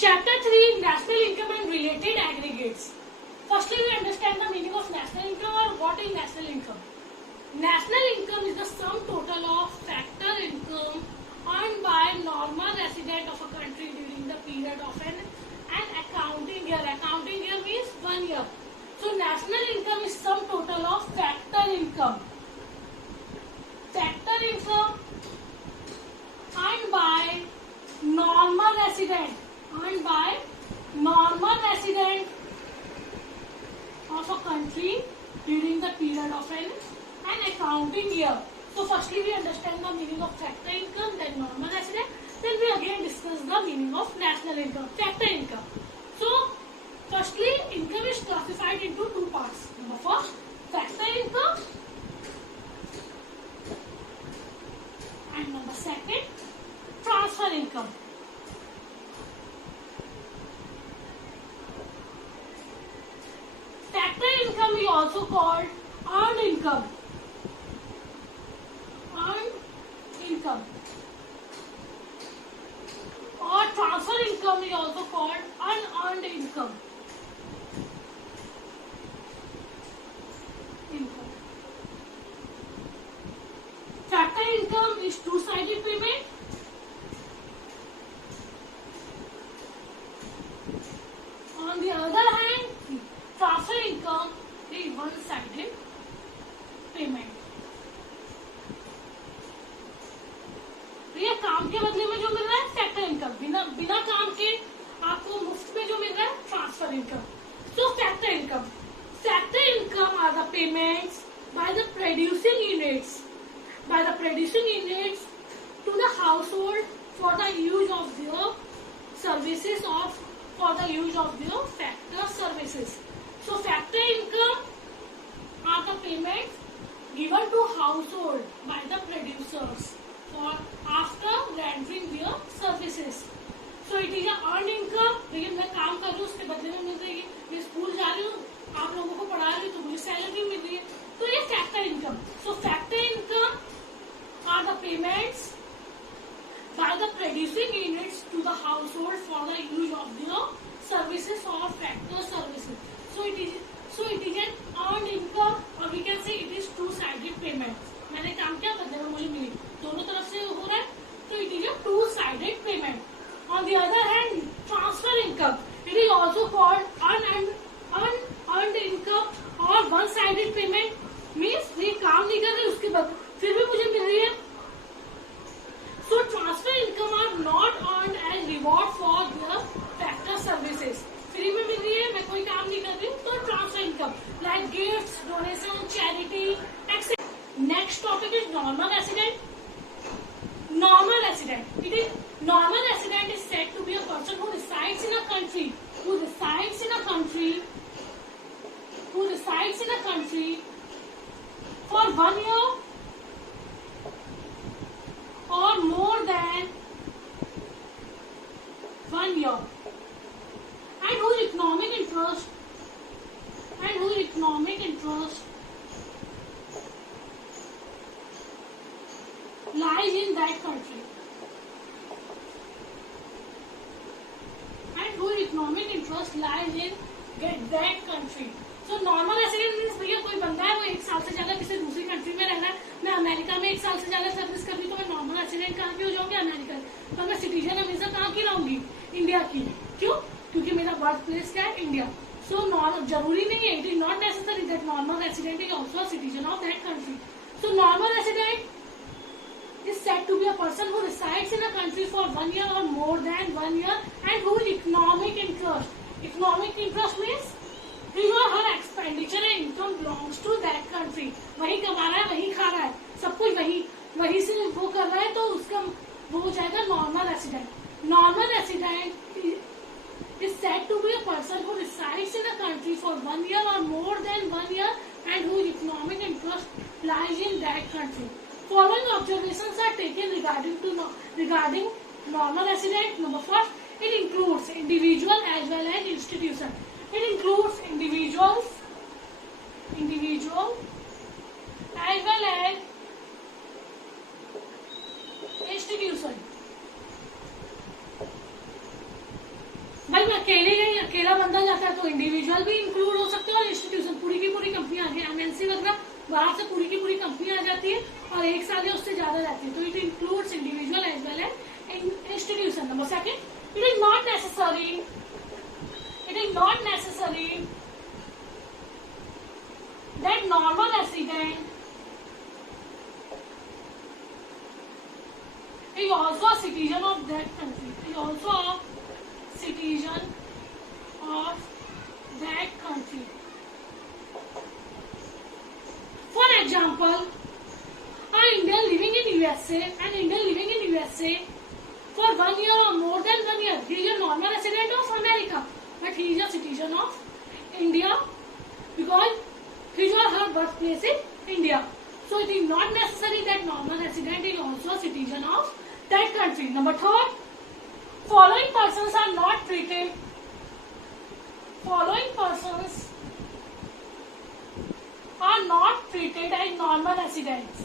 Chapter 3, National Income and Related Aggregates. Firstly, we understand the meaning of national income or what is national income. National income is the sum total of factor income earned by normal resident of a country during the period of an accounting year. Accounting year means 1 year. So national income is sum total of factor income. Factor income earned by normal resident. Earned by normal resident of a country during the period of an accounting year. So firstly we understand the meaning of factor income, then normal resident, then we again discuss the meaning of national income, factor income. So firstly, income is classified into two parts. Number first, factor income, and number second, transfer income. Factor income is also called earned income. Earned income. Or transfer income is also called unearned income. Factor income is two-sided payment. On the other hand, transfer income is one-sided payment. ये काम के बदले में जो मिल रहा है factor income, बिना काम के आपको मुफ्त में जो मिल रहा है transfer income. So factor income are the payments by the producing units to the household for the use of their services और for the use of their factor services. So factor income are the payments given to household by the producers for after rendering their services. So it is a earned income. लेकिन मैं काम कर रही हूँ उसके बदले में मिल रही है. मैं स्कूल जा रही हूँ, आप लोगों को पढ़ा रही हूँ तो मुझे सैलरी मिल रही है. तो ये factor income. So factor income are the payments by the producing units to the household for the use of their services or factor services. So it is an earned income or we can say it is two-sided payment. मैंने काम किया बदले में मुझे मिली, दोनों तरफ से हो रहा है, तो it is a two-sided payment. On the other hand, transfer income, it is also called unearned income or one-sided payment. Means ये काम नहीं कर रही उसके बाद फिर भी मुझे मिल रही है. So transfer income are not earned as reward for their factor services. Free में मिल रही है, मैं कोई काम नहीं कर रही हूँ, तो transfer income like gifts, donation, charity, etcetera. Next topic is normal resident. Normal resident. Normal resident is said to be a person who resides in a country for 1 year or more than 1 year. And whose economic interest lies in that country. So normal resident means भैया कोई बंदा है वो 1 साल से ज्यादा किसी दूसरी कंट्री में रहना है. मैं अमेरिका में 1 साल से ज्यादा सर्विस कर रही हूँ तो मैं नॉर्मल रेसिडेंट कहाँ की हो जाऊंगी? अमेरिका. तो मैं सिटीजन हमेशा कहाँ की रहूंगी? इंडिया की. क्यों? क्योंकि मेरा बर्थ प्लेस क्या है? इंडिया. सो जरूरी नहीं है, it is not necessary that normal resident is also citizen of that country. So normal resident is said to be a person who resides in a country for 1 year or more than 1 year and whose economic interest means his or her expenditure and income belongs to that country. वही कमा रहा है, वही खा रहा है, सब कुछ वही से वो कर रहा है, तो उसका वो हो जाएगा normal resident. Normal resident is said to be a person who resides in a country for 1 year or more than 1 year and whose economic interest lies in that country. Following observations are taken regarding normal resident. Number first, it includes individual as well as institution. It includes individual as well as institution. अंदर जाता है तो individual भी include हो सकते हैं और institution, पूरी की पूरी कंपनी आ गई, एमएनसी वगैरह बाहर से पूरी की पूरी कंपनी आ जाती है और एक साल या उससे ज्यादा रहती है, तो it includes individual as well as institution. Number second, it is not necessary that normal resident is also a citizen of that country. For example, an Indian living in USA for 1 year or more than 1 year, he is a normal resident of America, but he is a citizen of India because his or her birthplace is India. So it is not necessary that normal resident is also a citizen of that country. Number third, following persons are not treated as normal residents.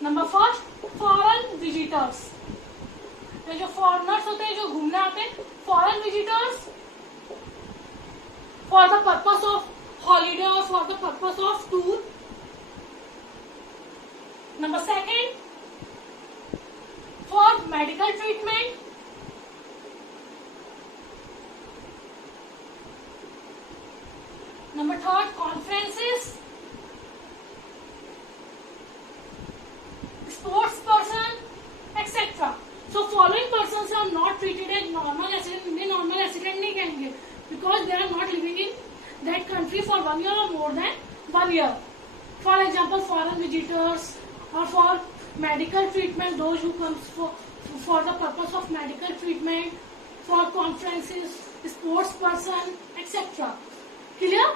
Number first, foreign visitors. ये जो foreigners होते हैं, जो घूमने आते हैं, foreign visitors for the purpose of holiday और for the purpose of tour. Number second, for medical treatment. Number third, conferences, sports person, etcetera. So following persons are not treated as normal resident. इन्हें normal resident नहीं कहेंगे because they are not living in that country for 1 year or more than 1 year. For example, foreign visitors or for medical treatment, those who comes for the purpose of medical treatment, for conferences, sports person, etc. Clear?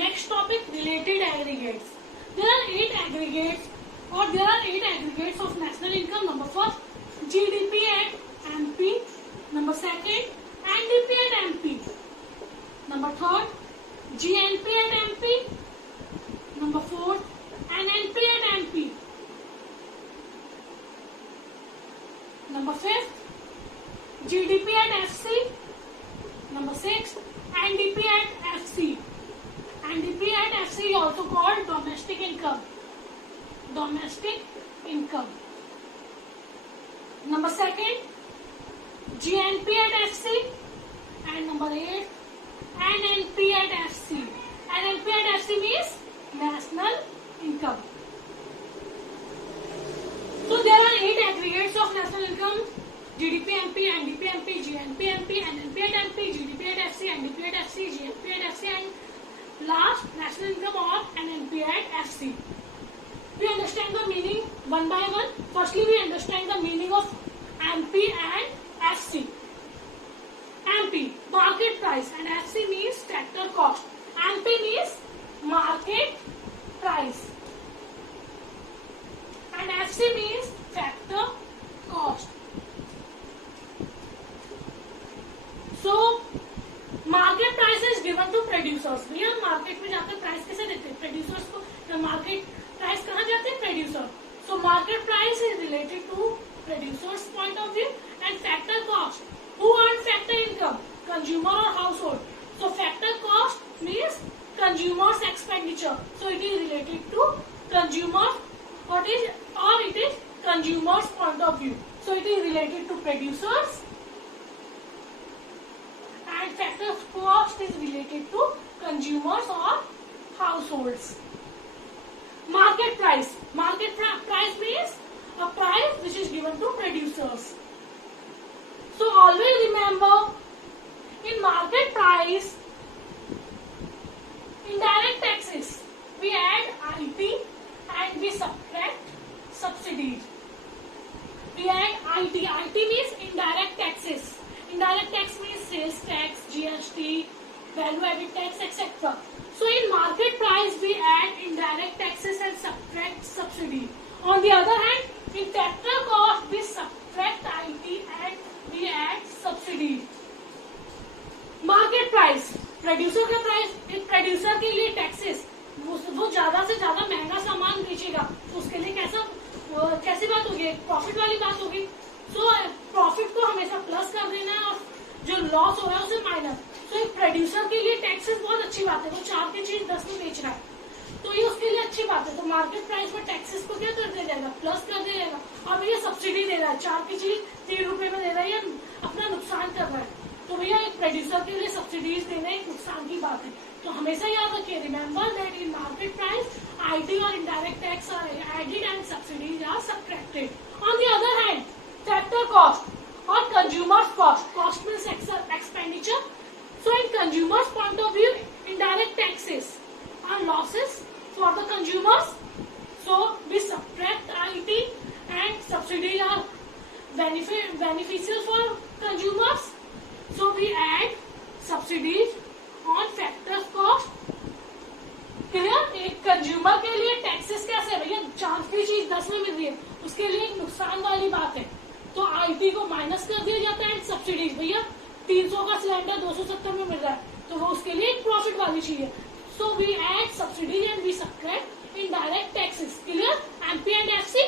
Next topic, related aggregates. There are 8 aggregates of national income. Number first, GDP and MP. Number second, NDP and MP. Number third, GNP and MP. Number fourth, NNP and MP. Number fifth, GDP and FC. Number six, NDP and FC. NDP and FC is also called domestic income. Number second, GNP and FC, and number 8, NNP and FC. NNP and FC means national income. So there are 8 aggregates of national income: GDP MP, NDP MP, GNP MP, NNP and MP, GDP and FC, NDP and FC, GNP and FC, and last, national income or NNP and FC. We understand the meaning one by one. Firstly, we understand the meaning of MP and FC. MP, market price, and FC means factor cost. MP means market price and FC means factor cost. So, market price is given to producers. भैया market में जाकर price कैसे देते हैं? Producers को market price कहाँ जाते हैं? Producer. So market price is related to producer's point of view, and factor cost. Who earns factor income? Consumer or household? So factor cost means consumer's expenditure. So it is related to consumer. It is consumer's point of view. So it is related to producers, and factor cost is related to consumers or households. Market price. Market price means a price which is given to producers. So always remember, in market price, indirect taxes, we add IT and we subtract subsidies. We add IT. IT means indirect taxes. Indirect tax means sales tax, GST, value added tax, etc. So in market price we add indirect taxes and subtract subsidy. On the other hand, in factor cost we subtract IT and we add subsidy. Market price, producer का price. एक producer के लिए taxes, वो ज्यादा से ज्यादा महंगा सामान बेचेगा तो उसके लिए कैसा बात है, तो मार्केट प्राइस में टैक्सेस को क्या कर दिया जाएगा, प्लस कर दिया जाएगा। अब ये सब्सिडी दे रहा है, 4 की चीज 3 रुपए में दे रहा है, ये अपना नुकसान कर रहा है। तो भैया एक प्रोड्यूसर के लिए सब्सिडीज देना एक नुकसान की बात है। तो हमेशा याद रखिए, remember that in market price IT और indirect tax are added and subsidies are subtracted. On the other hand factor cost और consumers cost means expenditure. So in consumers point of view indirect taxes are losses for the consumers, so we subtract IT and subsidies are beneficial for consumers, so we add subsidies on factors cost। Clear. एक consumer के लिए taxes कैसे है भैया, 4 की चीज 10 में मिल रही है, उसके लिए एक नुकसान वाली बात है, तो आईटी को माइनस कर दिया जाता है। सब्सिडीज भैया 300 का सिलेंडर 270 में मिल रहा है, तो वो उसके लिए एक प्रॉफिट वाली चीज है। So we add subsidies and we subtract indirect taxes. Clear. MP and FC